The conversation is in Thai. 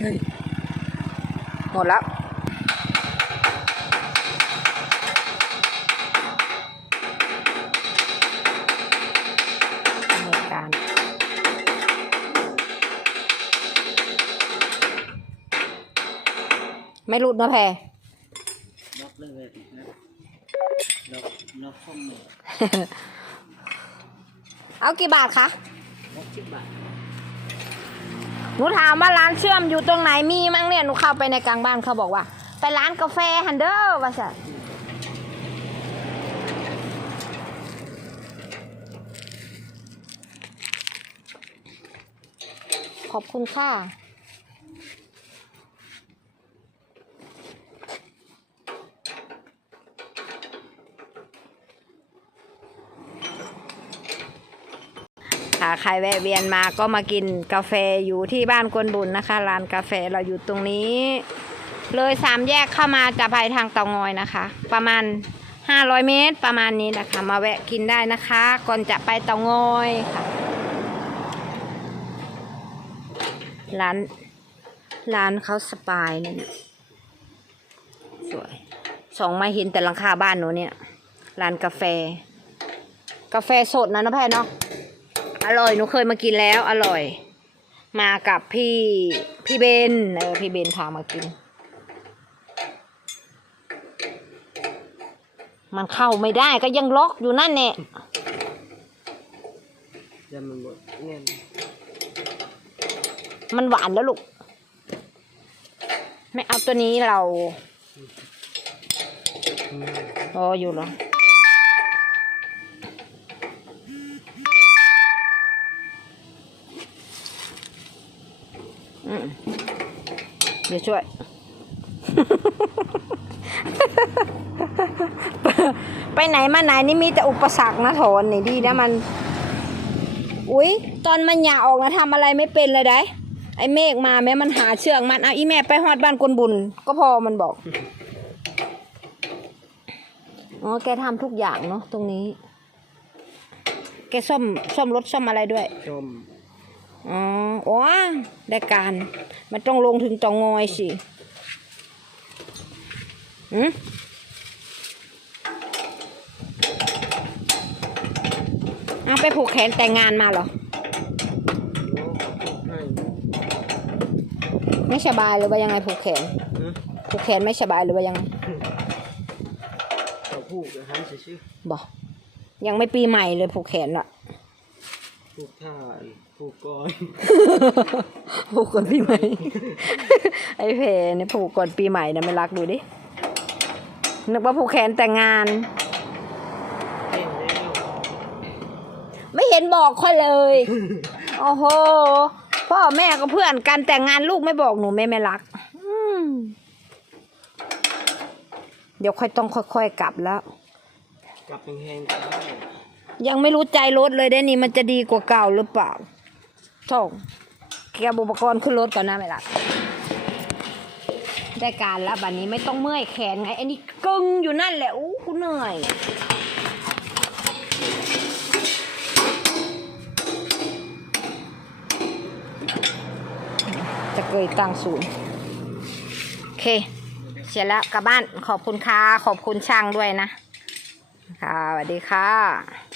เฮ้ยหมดแล้วเหตุการณ์ไม่หลุดนะแพรล็อกเลยแบบนะล็อกล็อกข้อมือเอากี่บาทคะล็อกสิบบาท หนูถามว่าร้านเชื่อมอยู่ตรงไหนมีมั้งเนี่ยหนูเข้าไปในกลางบ้านเขาบอกว่า ไปร้านกาแฟฮันเดอร์ว่าสัขอบคุณค่ะ ค่ะใครแวะเวียนมาก็มากินกาแฟอยู่ที่บ้านกวนบุญนะคะ ร้านกาแฟเราอยู่ตรงนี้ เลยสามแยกเข้ามาจะไปทางเตางอยนะคะ ประมาณ 500 เมตรประมาณนี้นะคะ มาแวะกินได้นะคะ ก่อนจะไปเตางอยค่ะ ร้าน ร้านเขาสปายเนี่ยสวยสองไมาเห็นแต่หลังคาบ้านหนูเนี่ย ร้านกาแฟ กาแฟสดนะนะแพรเนาะ อร่อยหนูเคยมากินแล้ว อร่อย มากับพี่พี่เบนเออพี่เบนพามากิน มันเข้าไม่ได้ก็ยังล็อกอยู่นั่นเนี่ยจะมันหมดเนี่ยมันหวานแล้วลูก ไม่เอาตัวนี้เรารออยู่เหรอ เดี๋ยวช่วย ไปไหนมาไหนนี่มีแต่อุปสรรคนะโถนนี่ดีนะมัน อุ๊ยตอนมันหยาออกนะทำอะไรไม่เป็นเลยได้ไอ้เมฆมาแม้มันหาเชือกมันเอาอีแม่ไปฮอดบ้านกวนบุญ ก็พอมันบอกอ๋อแกทำทุกอย่างเนาะตรงนี้ แกซ่อมซ่อมรถซ่อมอะไรด้วยชม อ๋ออ๋อได้การ มันต้องลงถึงเตองอยสิอืมเอาไปผูกแขนแต่งงานมาเหรอให้ไม่สบายหรือว่ายังไงผูกแขนฮะผูกแขนไม่สบายหรือว่ายังไงเขาพูดกับฮันชื่อบอกยังไม่ปีใหม่เลยผูกแขนอะ พูดท่าพูดก้อนผูกก่อนปีใหม่ ไอ้เพเนี่ยผูกก่อนปีใหม่นะไม่รักดูดิ นึกว่าผูกแขนแต่งงานเต้นแล้วไม่เห็นบอกค่อยเลย โอ้โห พ่อแม่ก็เพื่อนกันแต่งงานลูกไม่บอกหนูแม่ไม่รักอืมเดี๋ยวค่อยต้องค่อยๆกลับแล้ว กลับแห้งๆก็ได้ ยังไม่รู้ใจรถเลยได้นี่มันจะดีกว่าเก่าหรือเปล่าโถ่เกียร์อุปกรณ์ขึ้นรถก่อนนะไม่รักได้การแล้วบัดนนี้ไม่ต้องเมื่อยแขนไงไอ้นี่กึงอยู่นั่นแหละอู้กูเหนื่อยจะเกยตั้งศูนย์โอเค เสร็จแล้วกลับบ้านขอบคุณค่ะขอบคุณช่างด้วยนะ ค่ะสวัสดีค่ะ